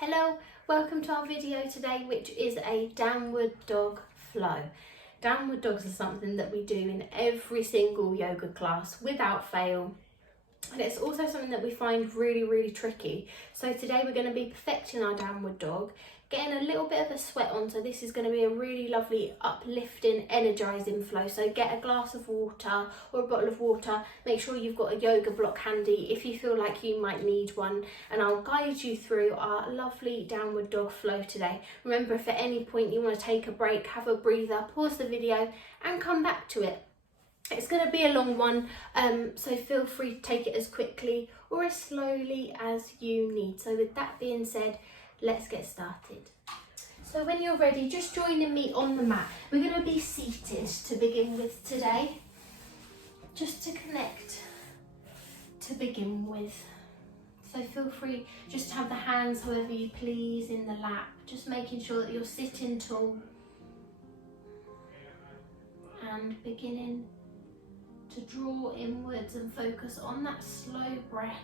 Hello, welcome to our video today, which is a downward dog flow. Downward dogs are something that we do in every single yoga class without fail. And it's also something that we find really tricky. So today we're going to be perfecting our downward dog, getting a little bit of a sweat on. So this is going to be a really lovely, uplifting, energizing flow. So get a glass of water or a bottle of water. Make sure you've got a yoga block handy if you feel like you might need one. And I'll guide you through our lovely downward dog flow today. Remember, if at any point you want to take a break, have a breather, pause the video and come back to it. It's going to be a long one, so feel free to take it as quickly or as slowly as you need. So with that being said, let's get started. So when you're ready, just joining me on the mat. We're going to be seated to begin with today, just to connect to begin with. So feel free just to have the hands however you please in the lap, just making sure that you're sitting tall and beginning to draw inwards and focus on that slow breath.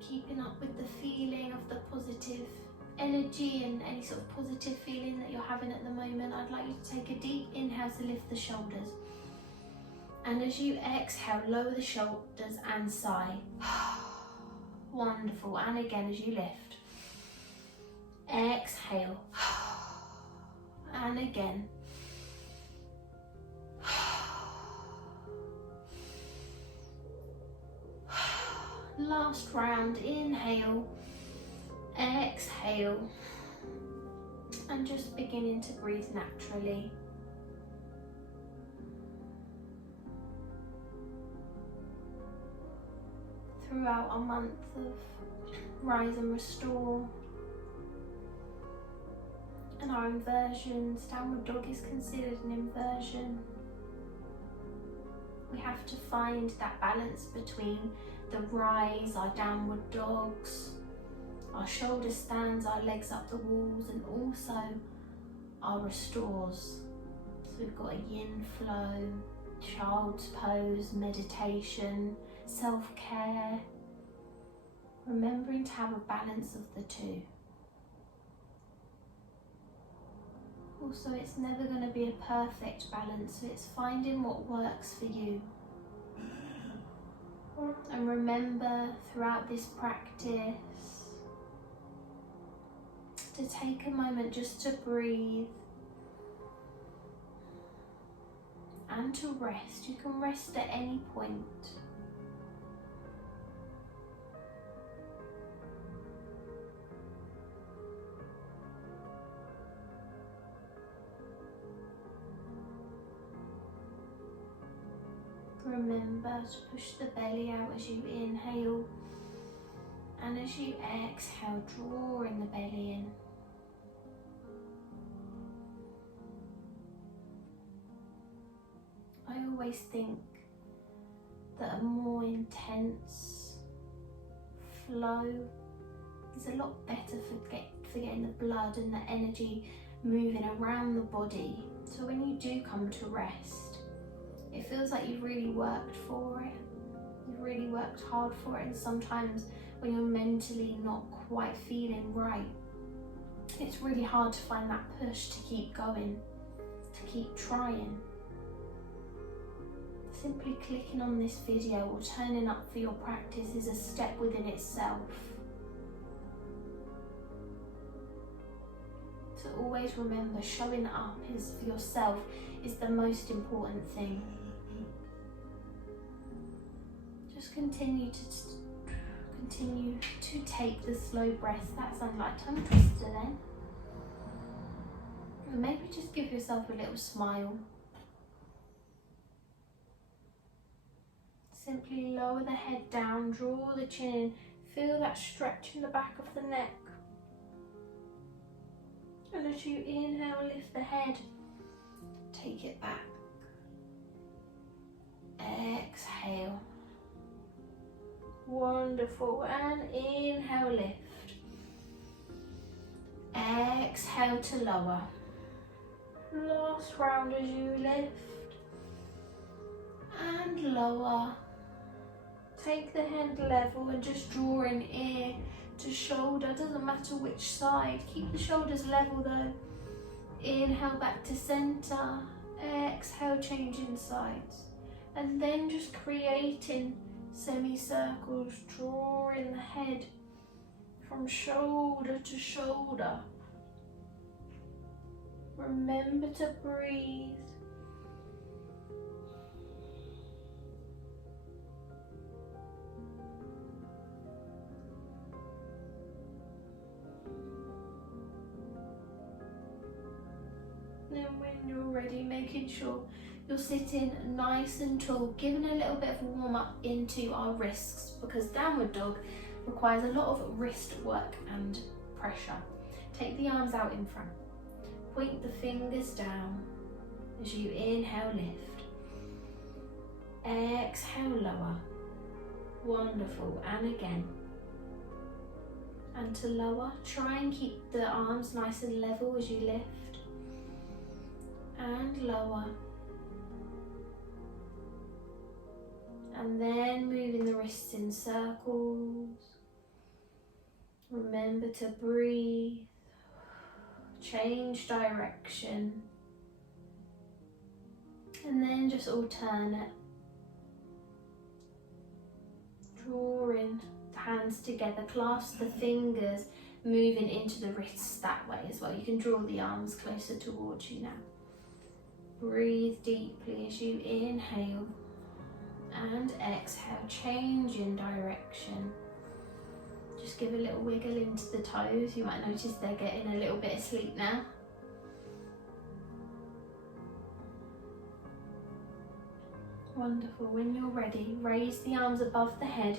Keeping up with the feeling of the positive energy and any sort of positive feeling that you're having at the moment. I'd like you to take a deep inhale to lift the shoulders. And as you exhale, lower the shoulders and sigh. Wonderful. And again as you lift. Exhale, and again. Last round, inhale, exhale, and just beginning to breathe naturally. Throughout our month of Rise and Restore, and our inversions, downward dog is considered an inversion. We have to find that balance between the rise, our downward dogs, our shoulder stands, our legs up the walls, and also our restores. So we've got a yin flow, child's pose, meditation, self-care, remembering to have a balance of the two. Also, it's never going to be a perfect balance, so it's finding what works for you. And remember throughout this practice to take a moment just to breathe and to rest. You can rest at any point. Remember to push the belly out as you inhale, and as you exhale, drawing the belly in. I always think that a more intense flow is a lot better for getting the blood and the energy moving around the body. So when you do come to rest, it feels like you've really worked for it. You've really worked hard for it, and sometimes when you're mentally not quite feeling right, it's really hard to find that push to keep going, to keep trying. Simply clicking on this video or turning up for your practice is a step within itself. So always remember, showing up is for yourself is the most important thing. Just continue to take the slow breaths. That sounds like tongue twister then. And maybe just give yourself a little smile. Simply lower the head down, draw the chin in, feel that stretch in the back of the neck. And as you inhale, lift the head, take it back. Exhale. Wonderful. And inhale, lift. Exhale to lower. Last round as you lift. lower. Take the hand level and just draw in ear to shoulder, doesn't matter which side. Keep the shoulders level though. Inhale back to center, exhale changing sides. And then just creating semicircles, drawing the head from shoulder to shoulder. Remember to breathe. Then when you're ready, making sure you're sitting nice and tall, giving a little bit of a warm up into our wrists, because downward dog requires a lot of wrist work and pressure. Take the arms out in front. Point the fingers down as you inhale, lift. Exhale, lower. Wonderful, and again. And to lower, try and keep the arms nice and level as you lift. And lower. And then moving the wrists in circles. Remember to breathe. Change direction. And then just alternate. Drawing the hands together, clasp the fingers, moving into the wrists that way as well. You can draw the arms closer towards you now. Breathe deeply as you inhale and exhale, change in direction. Just give a little wiggle into the toes. You might notice they're getting a little bit of sleep now. Wonderful. When you're ready, raise the arms above the head.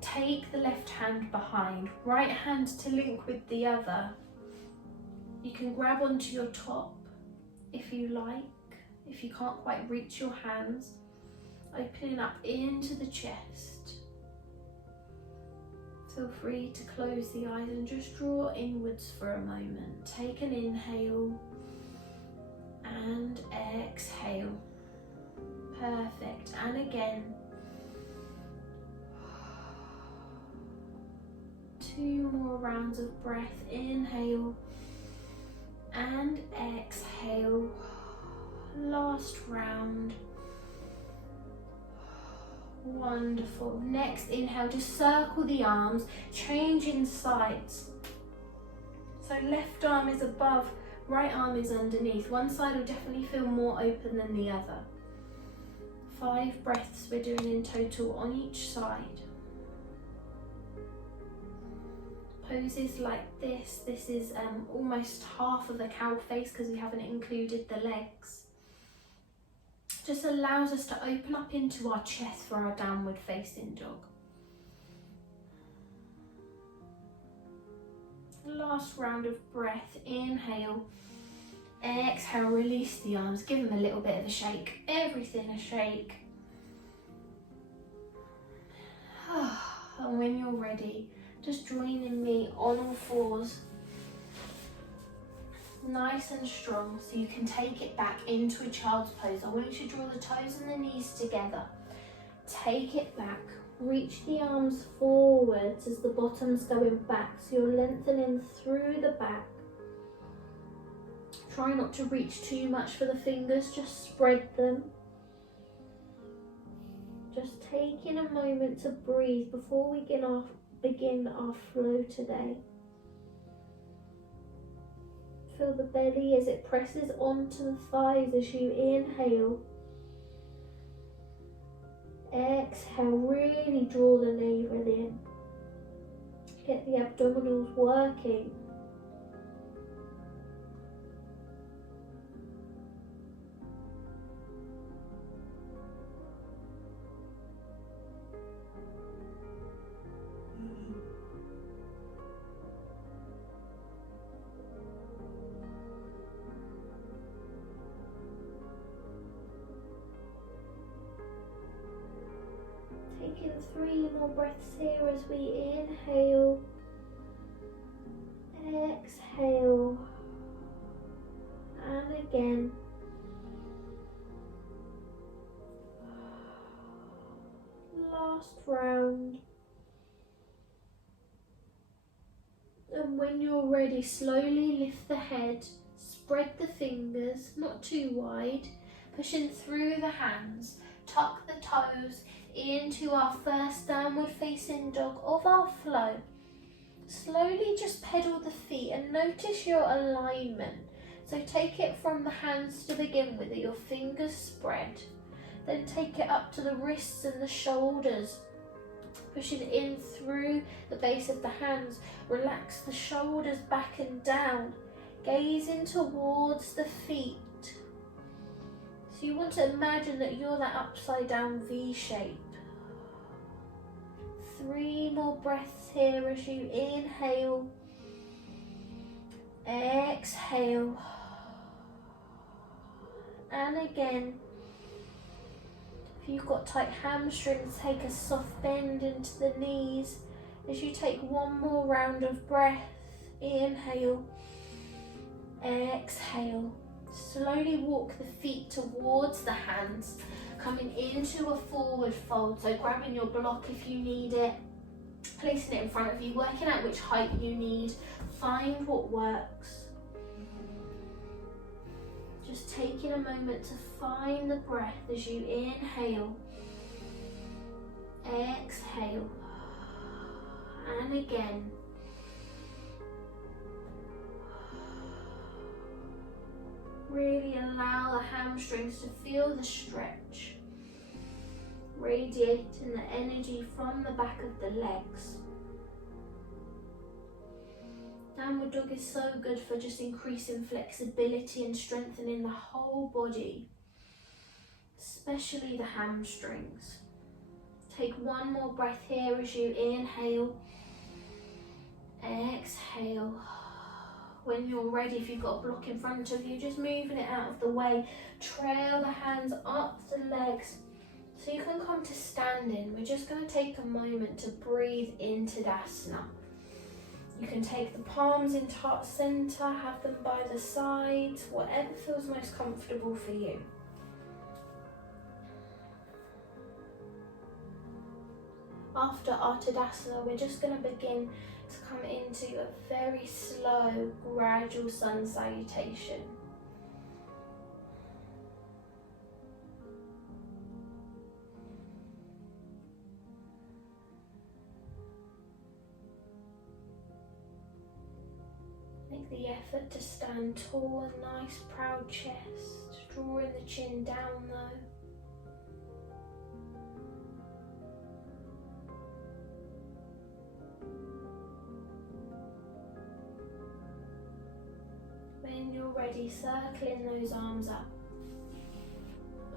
Take the left hand behind, right hand to link with the other. You can grab onto your top if you like, if you can't quite reach your hands. Opening up into the chest. Feel free to close the eyes and just draw inwards for a moment. Take an inhale and exhale. Perfect. And again. 2 more rounds of breath. Inhale and exhale. Last round. Wonderful. Next inhale, just circle the arms, changing sides. So left arm is above, right arm is underneath. One side will definitely feel more open than the other. 5 breaths we're doing in total on each side. Poses like this is almost half of the cow face because we haven't included the legs. Just allows us to open up into our chest for our downward facing dog. Last round of breath. Inhale, exhale, release the arms, give them a little bit of a shake, everything a shake. And when you're ready, just joining me on all fours. Nice and strong, so you can take it back into a child's pose. I want you to draw the toes and the knees together. Take it back, reach the arms forwards as the bottom's going back, so you're lengthening through the back. Try not to reach too much for the fingers, just spread them. Just taking a moment to breathe before we begin our flow today. Feel the belly as it presses onto the thighs as you inhale. Exhale, really draw the navel in. Get the abdominals working. Taking 3 more breaths here as we inhale, exhale, and again. last round. And when you're ready, slowly lift the head, spread the fingers, not too wide, pushing through the hands, tuck the toes into our first downward facing dog of our flow. Slowly just pedal the feet and notice your alignment. So take it from the hands to begin with, your fingers spread. Then take it up to the wrists and the shoulders, pushing in through the base of the hands. Relax the shoulders back and down, gazing towards the feet. So you want to imagine that you're that upside down V shape. 3 more breaths here as you inhale, exhale, and again. If you've got tight hamstrings, take a soft bend into the knees as you take 1 more round of breath. Inhale, exhale. Slowly walk the feet towards the hands, coming into a forward fold. So grabbing your block if you need it, placing it in front of you, working out which height you need. Find what works. Just taking a moment to find the breath as you inhale, exhale, and again. Really allow the hamstrings to feel the stretch, radiating the energy from the back of the legs. Downward dog is so good for just increasing flexibility and strengthening the whole body, especially the hamstrings. Take 1 more breath here as you inhale, exhale. When you're ready, if you've got a block in front of you, just moving it out of the way. Trail the hands up the legs so you can come to standing. We're just going to take a moment to breathe into Tadasana. You can take the palms in heart center, have them by the sides, whatever feels most comfortable for you. After our Tadasana, we're just going to begin to come into a very slow, gradual sun salutation. Make the effort to stand tall, nice proud chest, drawing the chin down though. When you're ready, circling those arms up.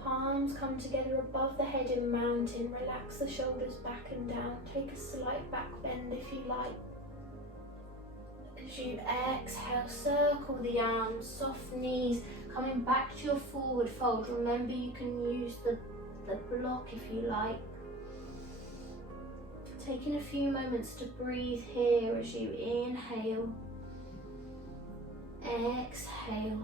Palms come together above the head in mountain. Relax the shoulders back and down. Take a slight back bend if you like. As you exhale, circle the arms, soft knees, coming back to your forward fold. Remember, you can use the block if you like. Taking a few moments to breathe here as you inhale, exhale.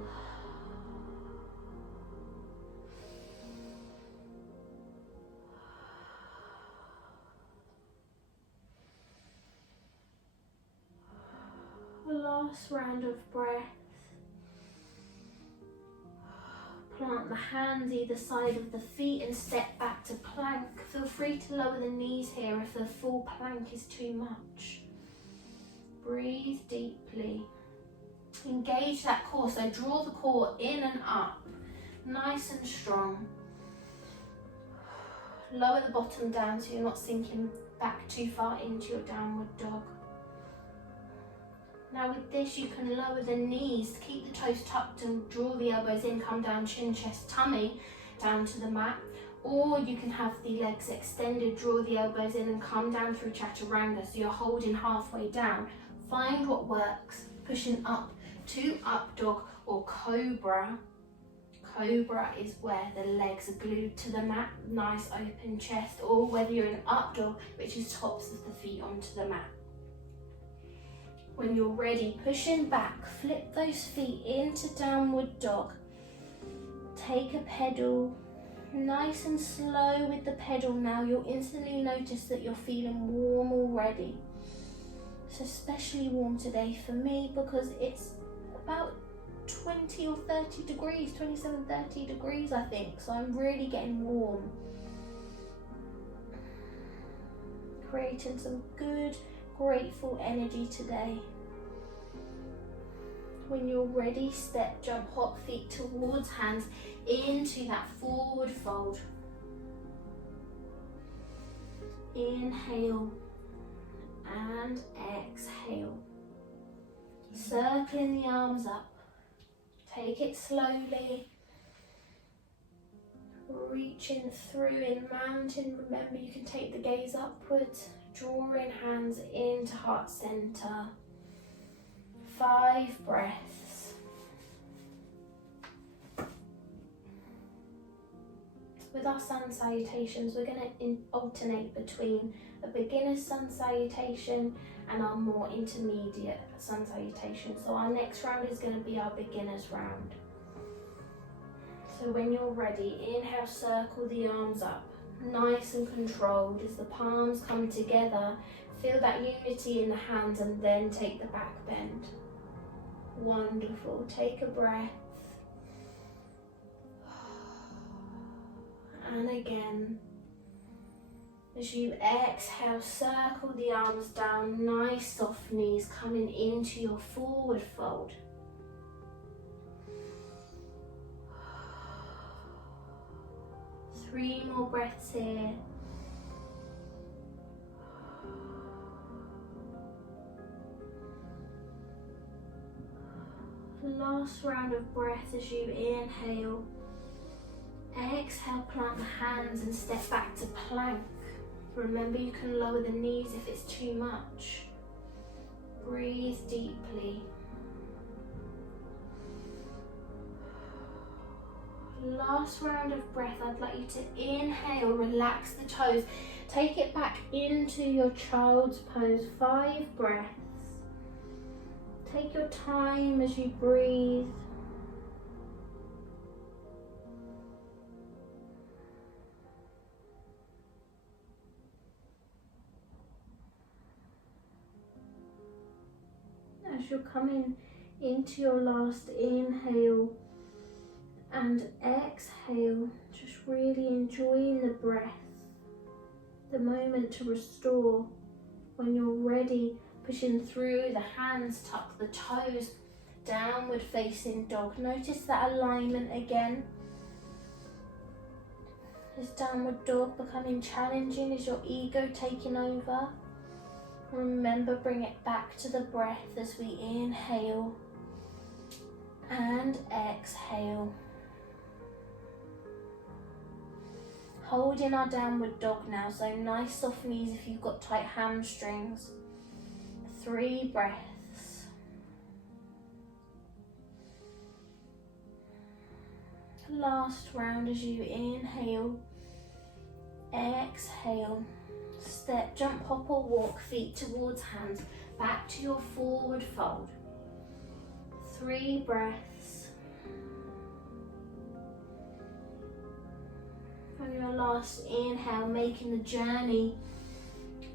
Last round of breath. Plant the hands either side of the feet and step back to plank. Feel free to lower the knees here if the full plank is too much. Breathe deeply. Engage that core, so draw the core in and up, nice and strong. Lower the bottom down so you're not sinking back too far into your downward dog. Now with this, you can lower the knees, keep the toes tucked and draw the elbows in, come down chin, chest, tummy, down to the mat. Or you can have the legs extended, draw the elbows in and come down through chaturanga, so you're holding halfway down. Find what works, pushing up to up dog or cobra. Cobra is where the legs are glued to the mat, nice open chest, or whether you're in up dog, which is tops of the feet onto the mat. When you're ready, pushing back, flip those feet into downward dog. Take a pedal Nice and slow with the pedal now. You'll instantly notice that you're feeling warm already. It's especially warm today for me because it's about 20 or 30 degrees, 27, 30 degrees I think. So I'm really getting warm. Creating some good, grateful energy today. When you're ready, step, jump, hop, feet towards hands into that forward fold. Inhale and exhale. Circling the arms up. Take it slowly. Reaching through in mountain. Remember, you can take the gaze upwards. Drawing hands into heart center. 5 breaths. With our sun salutations, we're going to alternate between a beginner's sun salutation and our more intermediate sun salutation. So our next round is going to be our beginner's round. So when you're ready, inhale, circle the arms up, nice and controlled as the palms come together. Feel that unity in the hands and then take the back bend. Wonderful. Take a breath. And again. As you exhale, circle the arms down, nice soft knees coming into your forward fold. Three more breaths here. Last round of breath as you inhale. Exhale, plant the hands and step back to plank. Remember, you can lower the knees if it's too much. Breathe deeply. Last round of breath, I'd like you to inhale, relax the toes. Take it back into your child's pose. 5 breaths. Take your time as you breathe. As you're coming into your last inhale and exhale, just really enjoying the breath, the moment to restore. When you're ready, pushing through the hands, tuck the toes, downward facing dog. Notice that alignment again. Is downward dog becoming challenging? Is your ego taking over? Remember, bring it back to the breath as we inhale and exhale. Holding our downward dog now, so nice soft knees if you've got tight hamstrings. 3 breaths. Last round as you inhale, exhale. Step, jump, hop or walk, feet towards hands, back to your forward fold. 3 breaths. On your last inhale, making the journey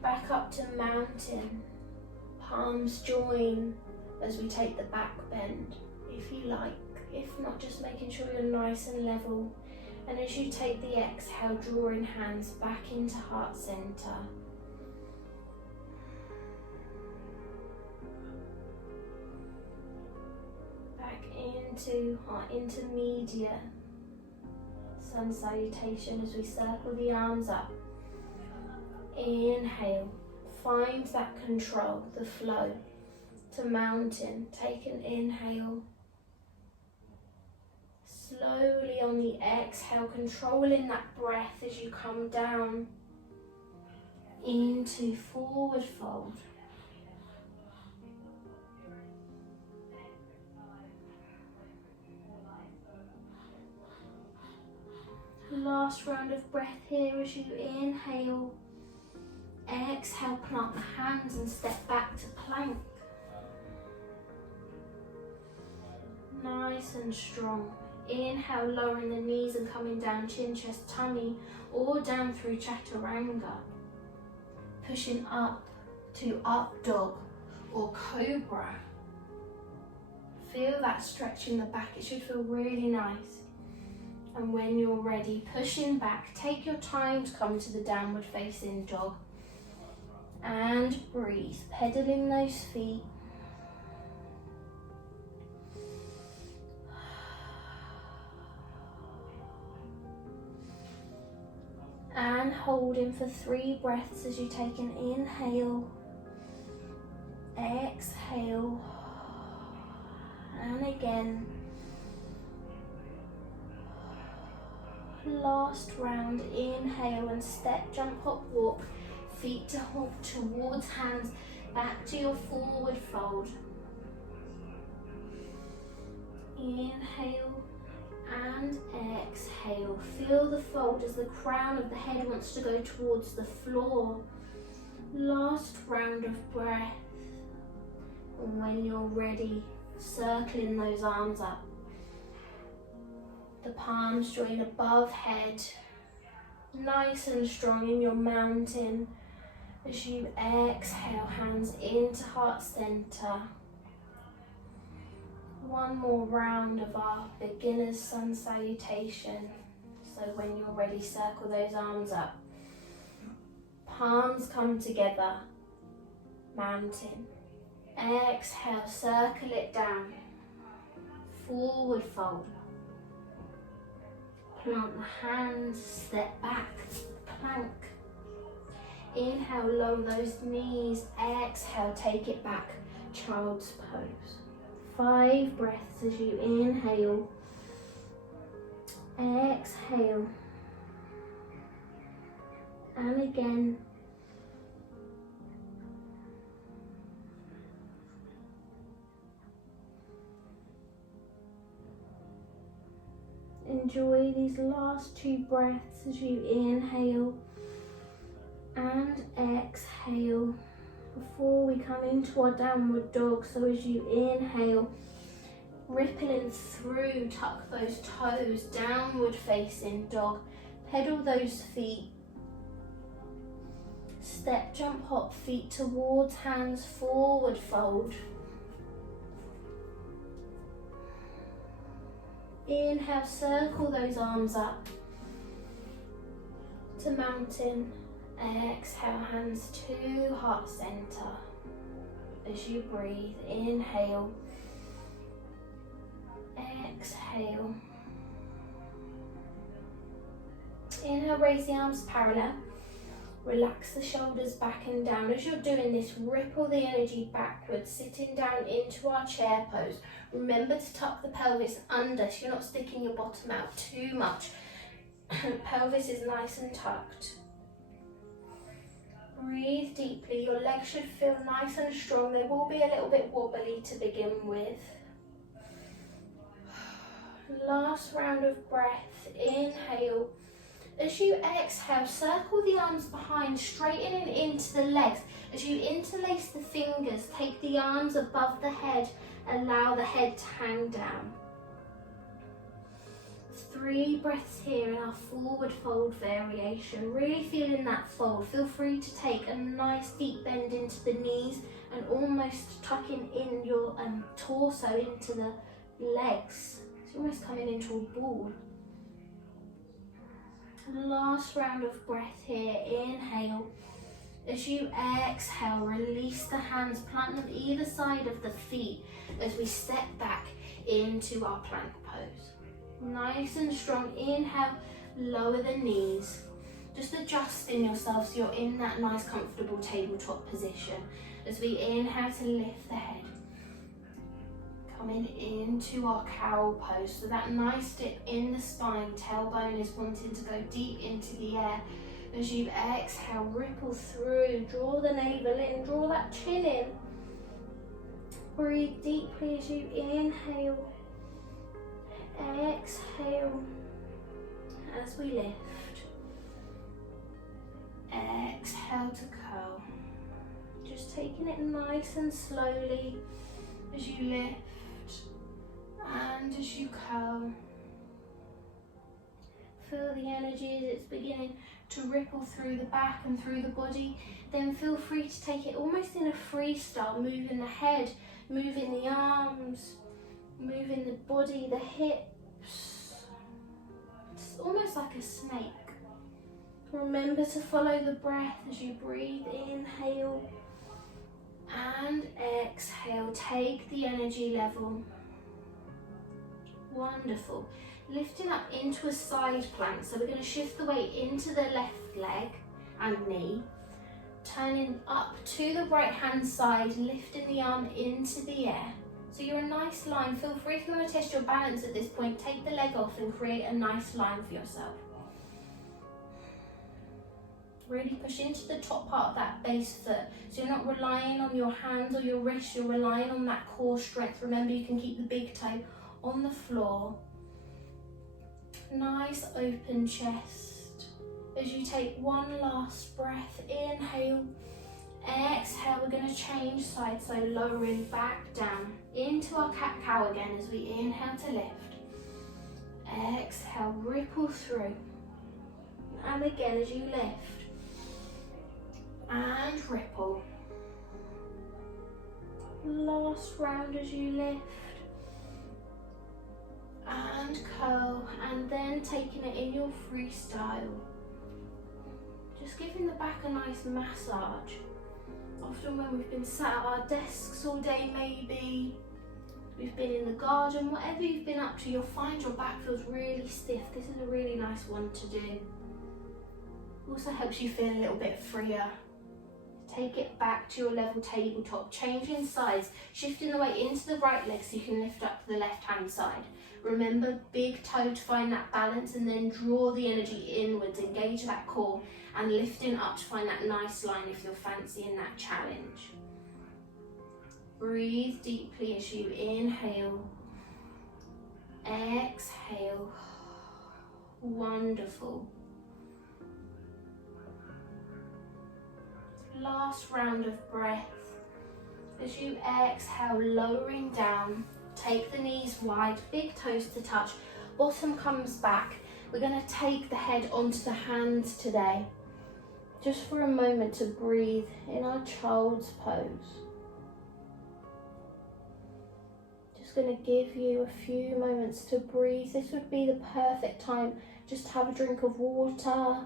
back up to mountain. Palms join as we take the back bend, if you like. If not, just making sure you're nice and level. And as you take the exhale, drawing hands back into heart center. Back into our intermediate sun salutation as we circle the arms up. Inhale, find that control, the flow to mountain. Take an inhale. Slowly on the exhale, controlling that breath as you come down into forward fold. Last round of breath here as you inhale. Exhale, plant the hands and step back to plank. Nice and strong. Inhale, lowering the knees and coming down, chin, chest, tummy, or down through chaturanga. Pushing up to up dog or cobra. Feel that stretch in the back, it should feel really nice. And when you're ready, pushing back, take your time to come to the downward facing dog. And breathe, pedaling those feet. And holding for 3 breaths as you take an inhale, exhale, and again. Last round, inhale and step, jump, hop, walk, feet to hop towards hands, back to your forward fold. Inhale and exhale. Feel the fold as the crown of the head wants to go towards the floor. Last round of breath. And when you're ready, circling those arms up. The palms join above head, nice and strong in your mountain. As you exhale, hands into heart center. One more round of our beginner's sun salutation. So when you're ready, circle those arms up. Palms come together, mountain. Exhale, circle it down. Forward fold. Plant the hands, step back, plank. Inhale, lower those knees. Exhale, take it back, child's pose. 5 breaths as you inhale, exhale, and again. Enjoy these last 2 breaths as you inhale and exhale before we come into our downward dog. So as you inhale, rippling through, tuck those toes, downward facing dog, pedal those feet, step, jump, hop, feet towards hands, forward fold. Inhale, circle those arms up to mountain. Exhale, hands to heart center. As you breathe, inhale, exhale. Inhale, raise the arms parallel. Relax the shoulders back and down. As you're doing this, ripple the energy backwards, sitting down into our chair pose. Remember to tuck the pelvis under so you're not sticking your bottom out too much. Pelvis is nice and tucked. Breathe deeply. Your legs should feel nice and strong. They will be a little bit wobbly to begin with. Last round of breath. Inhale. As you exhale, circle the arms behind, straightening into the legs. As you interlace the fingers, take the arms above the head, allow the head to hang down. 3 breaths here in our forward fold variation. Really feeling that fold. Feel free to take a nice deep bend into the knees and almost tucking in your torso into the legs. It's almost coming into a ball. Last round of breath here. Inhale. As you exhale, release the hands, plant them either side of the feet as we step back into our plank pose. Nice and strong. Inhale, lower the knees. Just adjusting yourself so you're in that nice comfortable tabletop position. As we inhale to lift the head. Coming into our cow pose. So that nice dip in the spine, tailbone is wanting to go deep into the air. As you exhale, ripple through, draw the navel in, draw that chin in. Breathe deeply as you inhale. Exhale as we lift. Exhale to curl. Just taking it nice and slowly as you lift and as you curl. feel the energy as it's beginning to ripple through the back and through the body, then feel free to take it almost in a freestyle, moving the head, moving the arms, moving the body, the hips. It's almost like a snake. Remember to follow the breath as you breathe, inhale and exhale. Take the energy level. Wonderful. Lifting up into a side plank. So we're going to shift the weight into the left leg and knee. Turning up to the right hand side, lifting the arm into the air. So you're a nice line. Feel free if you want to test your balance at this point, take the leg off and create a nice line for yourself. Really push into the top part of that base foot. So you're not relying on your hands or your wrists, you're relying on that core strength. Remember, you can keep the big toe on the floor. Nice open chest. As you take one last breath, inhale, exhale, we're going to change sides, so lowering back down into our cat-cow again as we inhale to lift. Exhale, ripple through. And again as you lift. And ripple. Last round as you lift. And curl, and then taking it in your freestyle. Just giving the back a nice massage. Often when we've been sat at our desks all day, maybe we've been in the garden, whatever you've been up to, you'll find your back feels really stiff. This is a really nice one to do. Also helps you feel a little bit freer. Take it back to your level tabletop, changing sides, shifting the weight into the right leg so you can lift up to the left hand side. Remember, big toe to find that balance, and then draw the energy inwards, engage that core, and lifting up to find that nice line if you're fancying that challenge. Breathe deeply as you inhale, exhale. Wonderful. Last round of breath. As you exhale, lowering down, take the knees wide, big toes to touch, bottom comes back. We're going to take the head onto the hands today, just for a moment to breathe in our child's pose. Just going to give you a few moments to breathe. This would be the perfect time just to have a drink of water.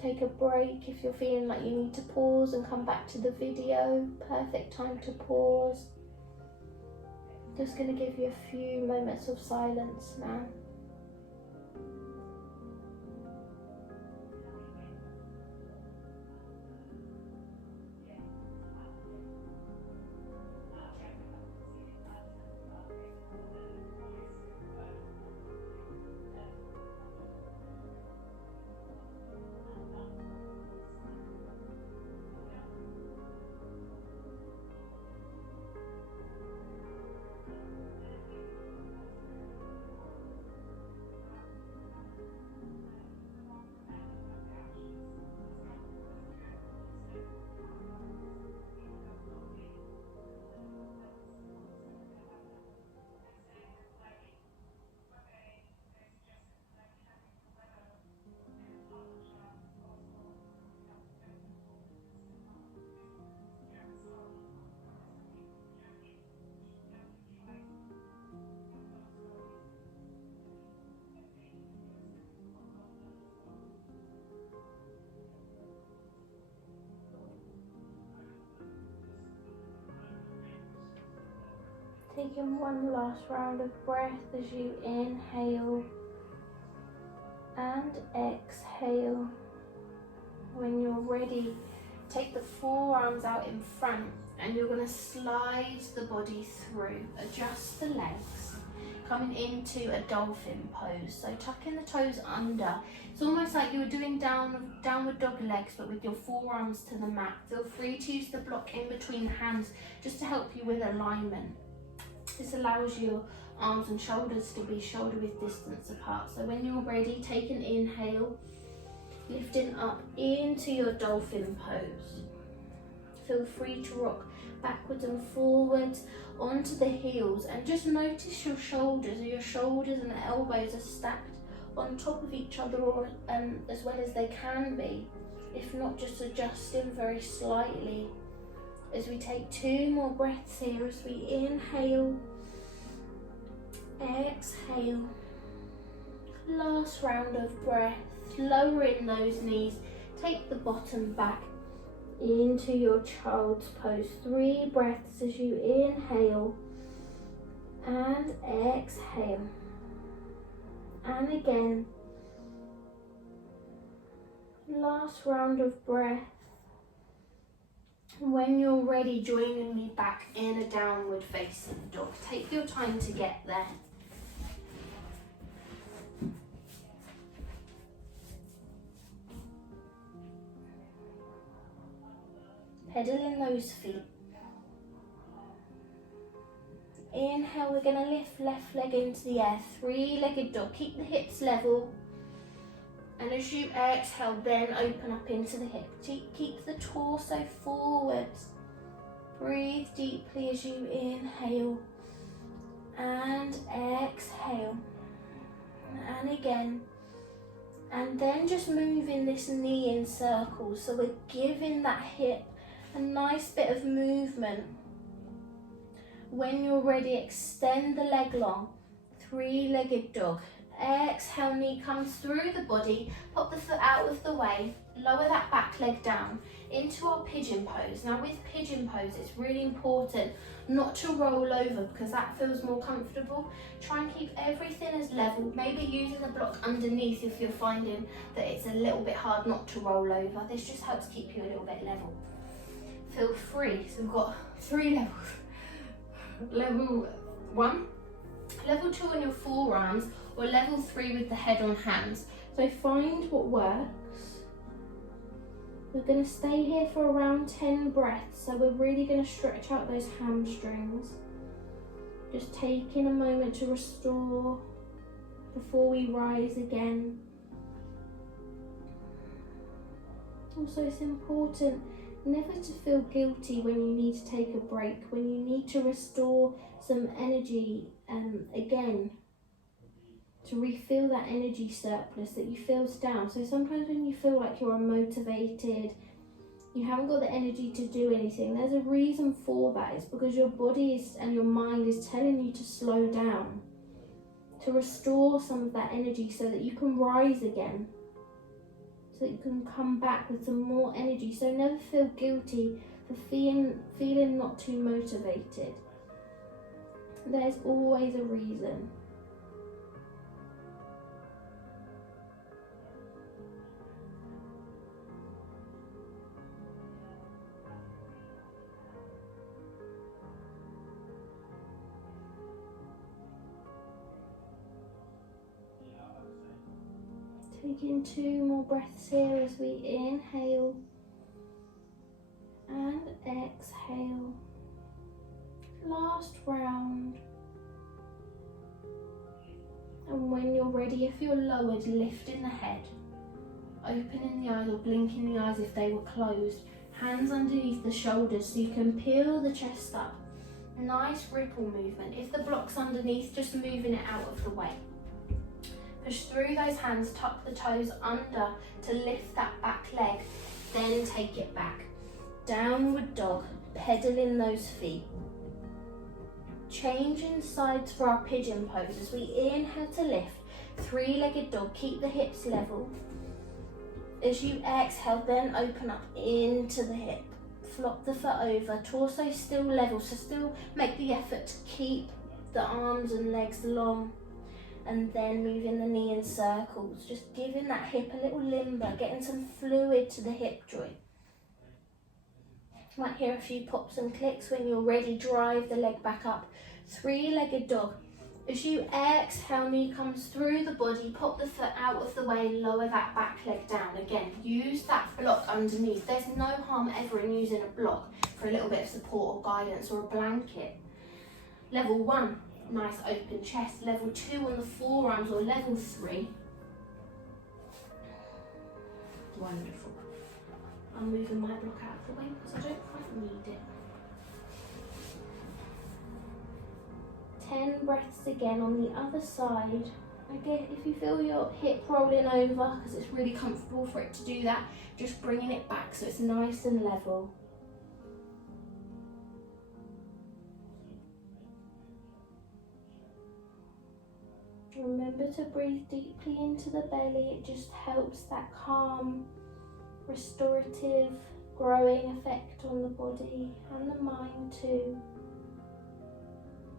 Take a break if you're feeling like you need to pause and come back to the video. Perfect time to pause. Just going to give you a few moments of silence now. Taking one last round of breath as you inhale and exhale. When you're ready, take the forearms out in front and you're going to slide the body through. Adjust the legs, coming into a dolphin pose. So tucking the toes under. It's almost like you're doing downward dog legs, but with your forearms to the mat. Feel free to use the block in between the hands just to help you with alignment. This allows your arms and shoulders to be shoulder width distance apart. So when you're ready, take an inhale, lifting up into your dolphin pose. feel free to rock backwards and forwards onto the heels, and just notice your shoulders and elbows are stacked on top of each other, or as well as they can be. If not, just adjusting very slightly. As we take 2 more breaths here, as we inhale, exhale. Last round of breath, lowering those knees, take the bottom back into your child's pose. 3 breaths as you inhale and exhale. And again, last round of breath. When you're ready, joining me back in a downward facing dog. Take your time to get there. Pedaling those feet. Inhale, we're going to lift left leg into the air, 3-legged dog. Keep the hips level. And as you exhale, then open up into the hip. Keep the torso forwards. Breathe deeply as you inhale and exhale. And again. And then just moving this knee in circles. So we're giving that hip a nice bit of movement. When you're ready, extend the leg long. 3-legged dog. Exhale, knee comes through the body, pop the foot out of the way, lower that back leg down into our pigeon pose. Now with pigeon pose, it's really important not to roll over because that feels more comfortable. Try and keep everything as level, maybe using a block underneath if you're finding that it's a little bit hard not to roll over. This just helps keep you a little bit level. Feel free, so we've got 3 levels. Level 1, level 2 on your forearms, or level 3 with the head on hands. So find what works. We're going to stay here for around 10 breaths, so we're really going to stretch out those hamstrings. Just taking a moment to restore before we rise again. Also, it's important never to feel guilty when you need to take a break, when you need to restore some energy again, to refill that energy surplus that you feel's down. So sometimes when you feel like you're unmotivated, you haven't got the energy to do anything, there's a reason for that. It's because your body and your mind is telling you to slow down, to restore some of that energy so that you can rise again, so that you can come back with some more energy. So never feel guilty for feeling not too motivated. There's always a reason. Taking 2 more breaths here as we inhale and exhale. Last round. And when you're ready, if you're lowered, lifting the head, opening the eyes or blinking the eyes if they were closed. Hands underneath the shoulders so you can peel the chest up. Nice ripple movement. If the block's underneath, just moving it out of the way. Push through those hands, tuck the toes under to lift that back leg, then take it back. Downward dog, pedaling those feet. Changing sides for our pigeon pose. As we inhale to lift, 3-legged dog, keep the hips level. As you exhale, then open up into the hip. Flop the foot over, torso still level, so still make the effort to keep the arms and legs long. And then moving the knee in circles, just giving that hip a little limber, getting some fluid to the hip joint. You might hear a few pops and clicks. When you're ready, drive the leg back up. 3-legged dog. As you exhale, knee comes through the body, pop the foot out of the way, lower that back leg down. Again, use that block underneath. There's no harm ever in using a block for a little bit of support or guidance, or a blanket. Level 1. Nice open chest. Level 2 on the forearms, or level 3. Wonderful. I'm moving my block out of the way because I don't quite need it. 10 breaths again on the other side. Again, if you feel your hip rolling over, because it's really comfortable for it to do that, just bringing it back so it's nice and level. Remember to breathe deeply into the belly. It just helps that calm, restorative, growing effect on the body and the mind too.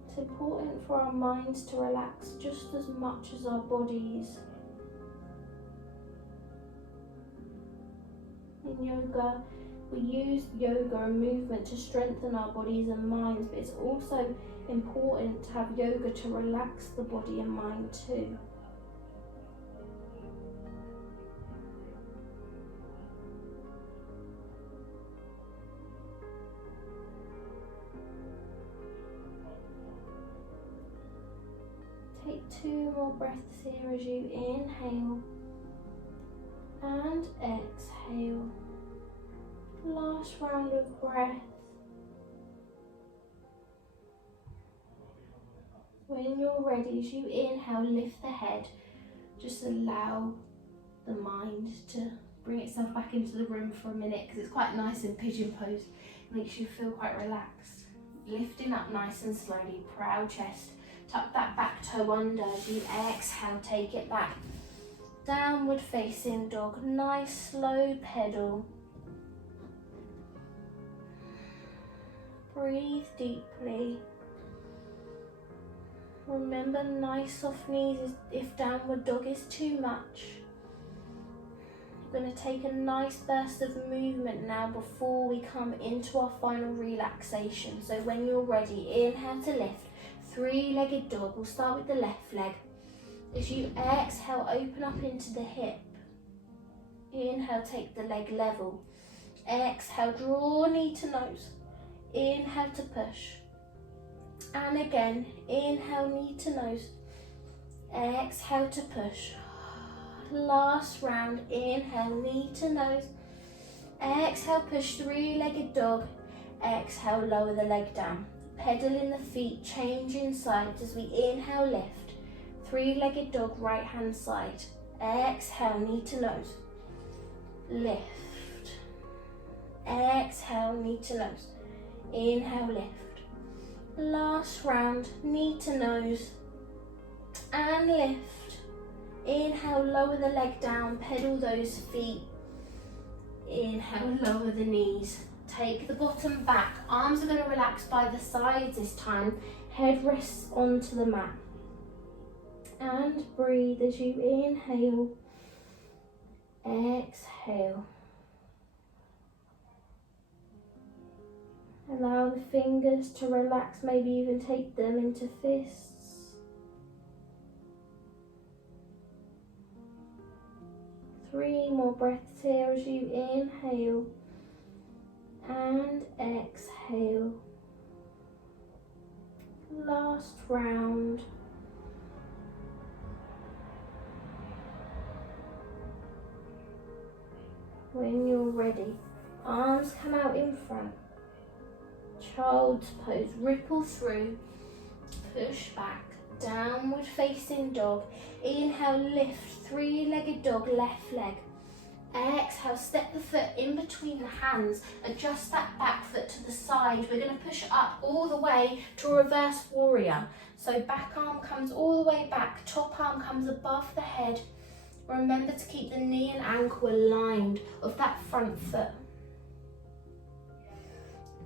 It's important for our minds to relax just as much as our bodies. In yoga, we use yoga and movement to strengthen our bodies and minds, but it's also important to have yoga to relax the body and mind too. Take 2 more breaths here as you inhale and exhale. Last round of breath. When you're ready, as you inhale, lift the head. Just allow the mind to bring itself back into the room for a minute, because it's quite nice in pigeon pose. It makes you feel quite relaxed. Lifting up nice and slowly, proud chest. Tuck that back toe under as you exhale, take it back. Downward facing dog, nice slow pedal. Breathe deeply. Remember, nice soft knees if downward dog is too much. You're going to take a nice burst of movement now before we come into our final relaxation. So when you're ready, inhale to lift. 3-legged dog. We'll start with the left leg. As you exhale, open up into the hip. Inhale, take the leg level. Exhale, draw knee to nose. Inhale to push. And again, inhale, knee to nose. Exhale to push. Last round, inhale, knee to nose. Exhale, push, 3-legged dog. Exhale, lower the leg down. Pedaling the feet, changing sides as we inhale, lift. 3-legged dog, right hand side. Exhale, knee to nose. Lift. Exhale, knee to nose. Inhale, lift. Last round, knee to nose. And lift. Inhale, lower the leg down, pedal those feet. Inhale, lower the knees. Take the bottom back. Arms are going to relax by the sides this time. Head rests onto the mat. And breathe as you inhale. Exhale. Allow the fingers to relax, maybe even take them into fists. 3 more breaths here as you inhale and exhale. Last round. When you're ready, arms come out in front. Child's pose, ripple through, push back, downward facing dog. Inhale, lift, 3-legged dog, left leg. Exhale, step the foot in between the hands, adjust that back foot to the side. We're going to push up all the way to a reverse warrior. So back arm comes all the way back, top arm comes above the head. Remember to keep the knee and ankle aligned of that front foot.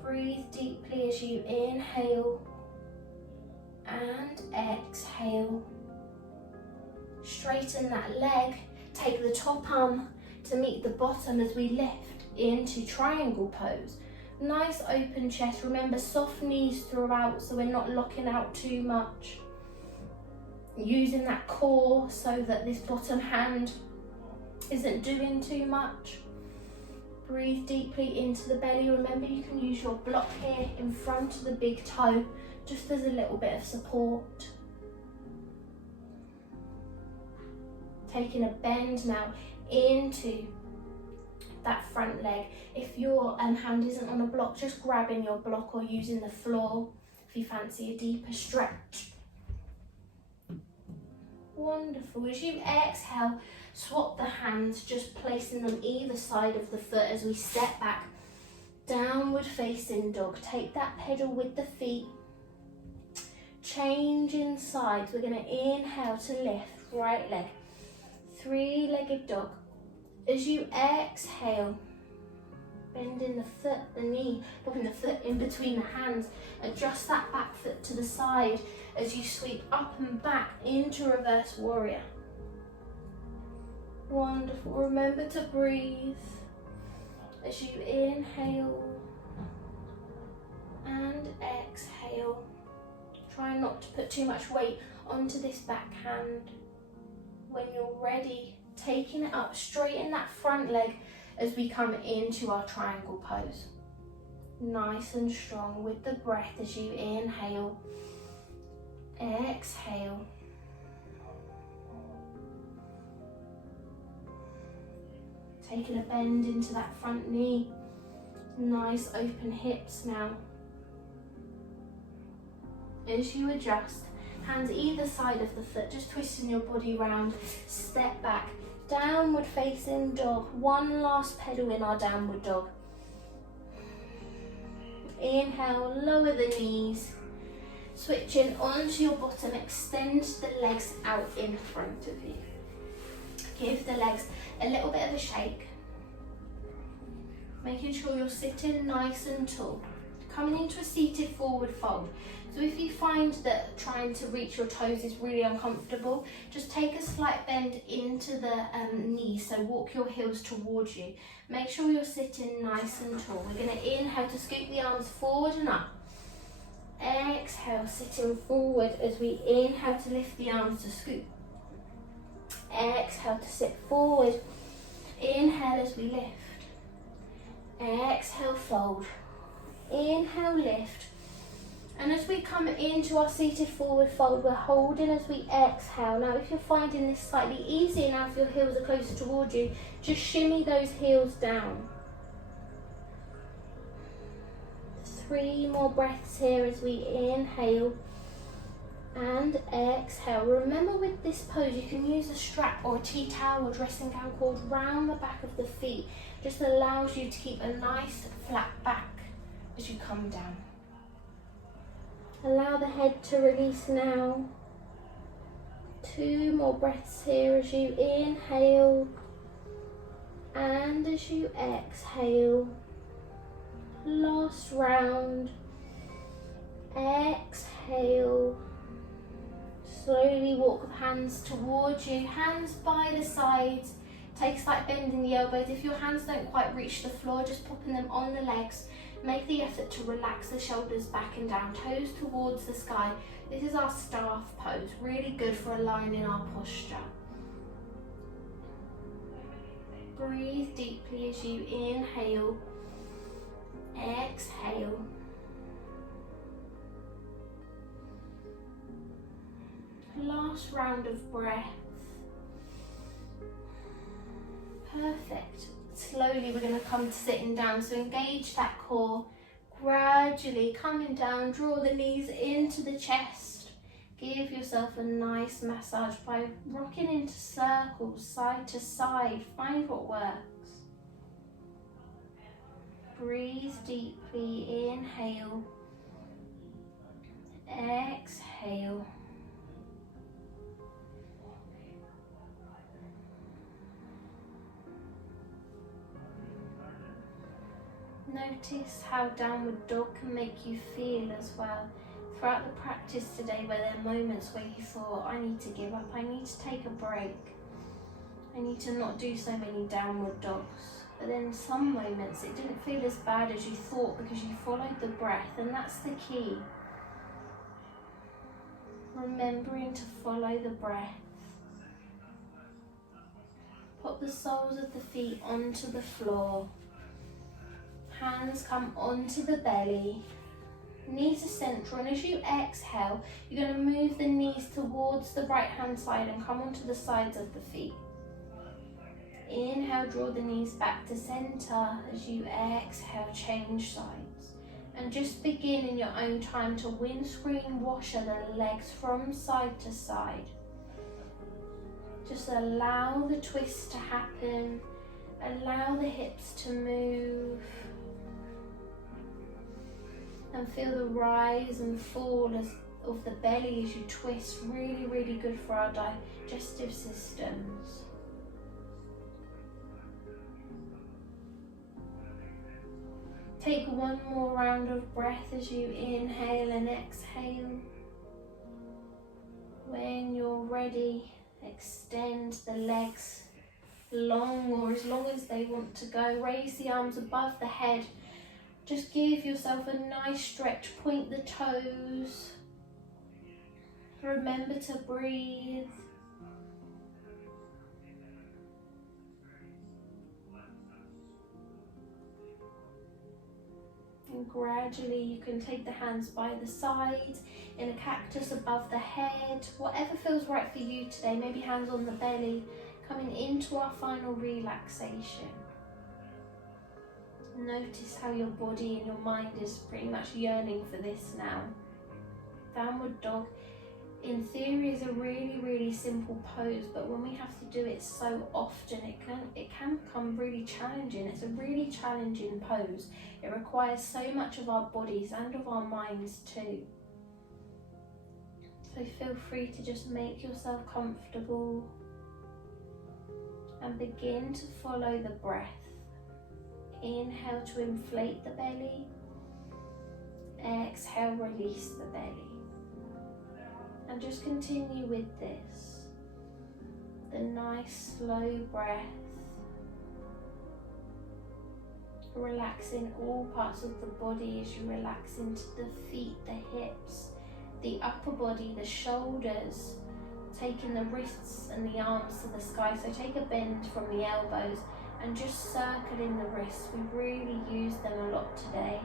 Breathe deeply as you inhale and exhale. Straighten that leg, take the top arm to meet the bottom as we lift into triangle pose. Nice open chest. Remember, soft knees throughout so we're not locking out too much. Using that core so that this bottom hand isn't doing too much. Breathe deeply into the belly. Remember, you can use your block here in front of the big toe just as a little bit of support. Taking a bend now into that front leg. If your hand isn't on a block, just grabbing your block or using the floor if you fancy a deeper stretch. Wonderful. As you exhale, swap the hands, just placing them either side of the foot as we step back. Downward facing dog. Take that pedal with the feet. Changing sides. We're going to inhale to lift. Right leg. Three-legged dog. As you exhale, bending the foot, the knee, popping the foot in between the hands. Adjust that back foot to the side as you sweep up and back into reverse warrior. Wonderful. Remember to breathe as you inhale and exhale. Try not to put too much weight onto this back hand. When you're ready, taking it up, straighten that front leg as we come into our triangle pose. Nice and strong with the breath as you inhale, exhale. Taking a bend into that front knee. Nice open hips now. As you adjust, hands either side of the foot, just twisting your body round, step back, downward facing dog. One last pedal in our downward dog. Inhale, lower the knees, switching onto your bottom, extend the legs out in front of you. Give the legs a little bit of a shake, making sure you're sitting nice and tall. Coming into a seated forward fold. So if you find that trying to reach your toes is really uncomfortable, just take a slight bend into the knees, so walk your heels towards you. Make sure you're sitting nice and tall. We're going to inhale to scoop the arms forward and up. Exhale, sitting forward as we inhale to lift the arms to scoop. Exhale to sit forward. Inhale as we lift. Exhale, fold. Inhale, lift. And as we come into our seated forward fold, we're holding as we exhale. Now, if you're finding this slightly easier now, if your heels are closer towards you, just shimmy those heels down. 3 more breaths here as we inhale and exhale. Remember, with this pose, you can use a strap or a tea towel or dressing gown cord round the back of the feet. Just allows you to keep a nice flat back as you come down. Allow the head to release now. 2 more breaths here as you inhale and as you exhale. Last round. Exhale. Slowly walk with hands towards you, hands by the sides. Take a slight bend in the elbows. If your hands don't quite reach the floor, just popping them on the legs. Make the effort to relax the shoulders back and down, toes towards the sky. This is our staff pose, really good for aligning our posture. Breathe deeply as you inhale, exhale. Last round of breath. Perfect. Slowly we're going to come to sitting down, so engage that core. Gradually coming down, draw the knees into the chest. Give yourself a nice massage by rocking into circles, side to side. Find what works. Breathe deeply, inhale, exhale. Notice how downward dog can make you feel as well. Throughout the practice today, where there are moments where you thought, I need to give up, I need to take a break, I need to not do so many downward dogs. But then some moments it didn't feel as bad as you thought because you followed the breath, and that's the key. Remembering to follow the breath. Put the soles of the feet onto the floor. Hands come onto the belly, knees are central, and as you exhale, you're going to move the knees towards the right hand side and come onto the sides of the feet. Inhale, draw the knees back to center. As you exhale, change sides. And just begin in your own time to windscreen washer the legs from side to side. Just allow the twist to happen. Allow the hips to move. And feel the rise and fall of the belly as you twist. Really, really good for our digestive systems. Take one more round of breath as you inhale and exhale. When you're ready, extend the legs long or as long as they want to go. Raise the arms above the head. Just give yourself a nice stretch. Point the toes. Remember to breathe. And gradually you can take the hands by the side in a cactus above the head. Whatever feels right for you today. Maybe hands on the belly. Coming into our final relaxation. Notice how your body and your mind is pretty much yearning for this now. Downward dog, in theory, is a really, really simple pose, but when we have to do it so often, it can become really challenging. It's a really challenging pose. It requires so much of our bodies and of our minds too. So feel free to just make yourself comfortable and begin to follow the breath. Inhale to inflate the belly. Exhale, release the belly. And just continue with this. The nice slow breath. Relaxing all parts of the body as you relax into the feet, the hips, the upper body, the shoulders. Taking the wrists and the arms to the sky. So take a bend from the elbows and just circling the wrists. We really use them a lot today.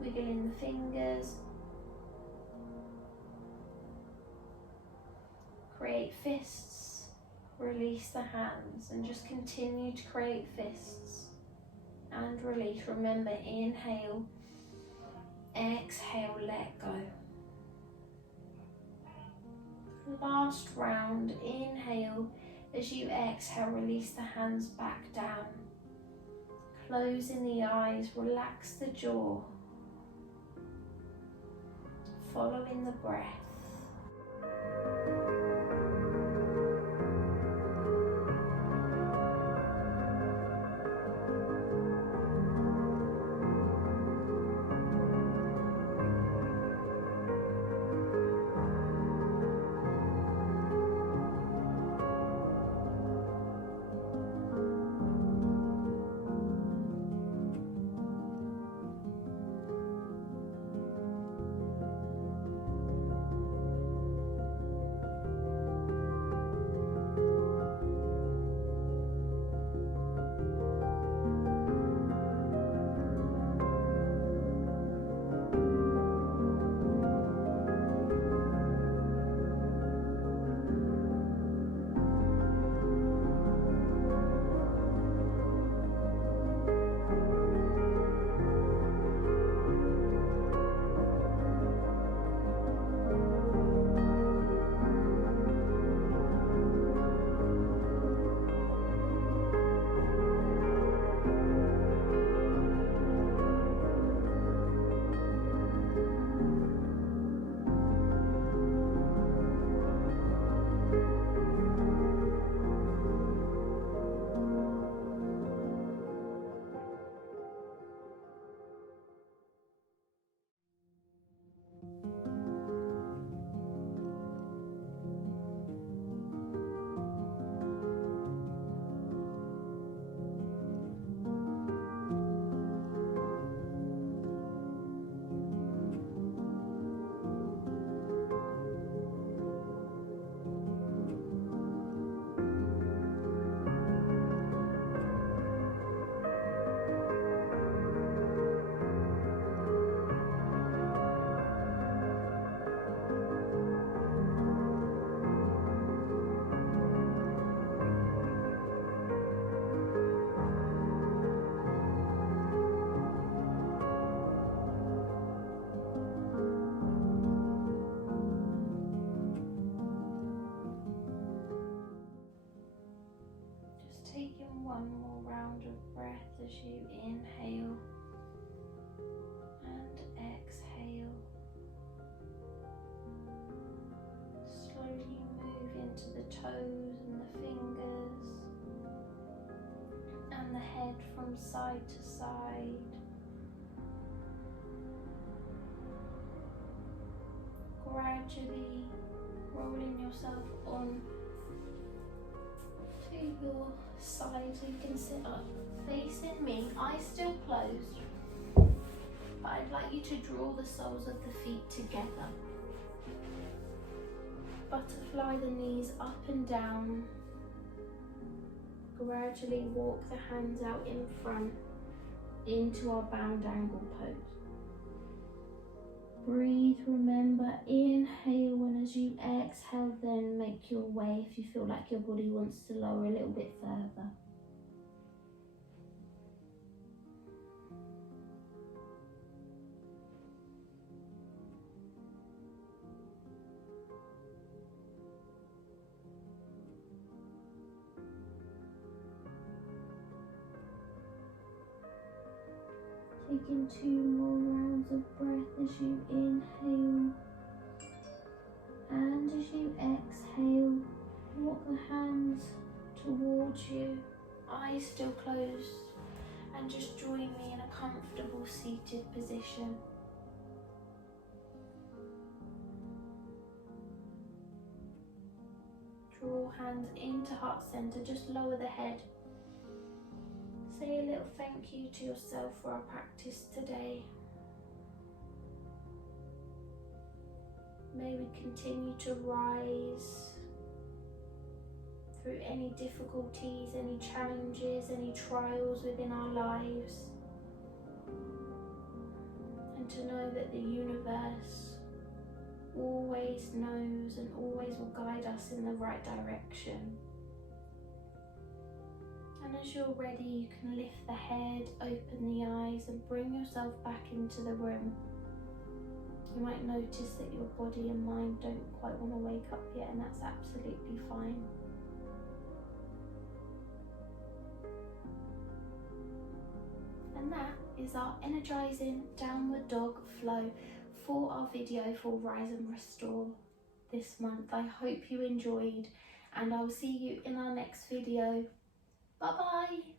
Wiggling the fingers. Create fists. Release the hands and just continue to create fists. And release. Remember, inhale. Exhale, let go. Last round, inhale. As you exhale, release the hands back down. Closing the eyes, relax the jaw. Following the breath. as you inhale and exhale. Slowly move into the toes and the fingers and the head from side to side. Gradually rolling yourself on to your side so you can sit up facing me, eyes still closed, but I'd like you to draw the soles of the feet together. Butterfly the knees up and down. Gradually walk the hands out in front into our bound angle pose. Breathe, remember, inhale, and as you exhale, then make your way if you feel like your body wants to lower a little bit further. Taking 2 more rounds of breath as you inhale, and as you exhale, walk the hands towards you, eyes still closed, and just join me in a comfortable seated position. Draw hands into heart center, just lower the head. Say a little thank you to yourself for our practice today. May we continue to rise through any difficulties, any challenges, any trials within our lives. And to know that the universe always knows and always will guide us in the right direction. And as you're ready, you can lift the head, open the eyes, and bring yourself back into the room. You might notice that your body and mind don't quite want to wake up yet, and that's absolutely fine. And that is our energizing downward dog flow for our video for Rise and Restore this month. I hope you enjoyed, and I'll see you in our next video. Bye bye.